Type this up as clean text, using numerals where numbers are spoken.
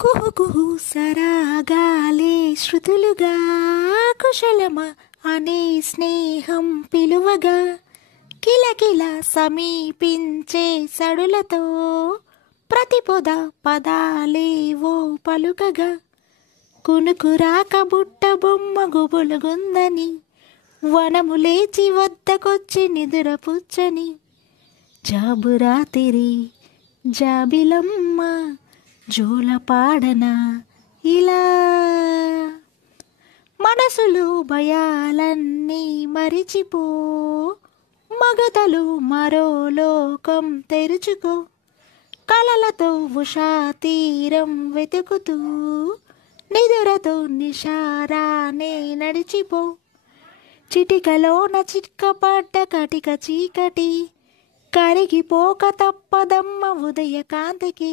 కుహు కుహు సరాగాలే శృతులుగా కుశలమ అనే స్నేహం పిలువగా కిలకిల సమీపించే సడులతో ప్రతి పొద పదాలేవో పలుకగా కునుకురాక బుట్ట బొమ్మ గుబులుగుందని వనము లేచి వద్దకొచ్చి నిదురపుచ్చని జాబురాతిరి జాబిలమ్మ జోలపాడన ఇలా మనసులు భయాలన్నీ మరిచిపో మగతలు మరో లోకం తెరుచుకో కలలతో ఉషా తీరం వెతుకుతూ నిదురతో నిషారానే నడిచిపో చిటికలోన చిక్కపడ్డ కటిక చీకటి కరిగిపోక తప్పదమ్మ ఉదయ కాంతికి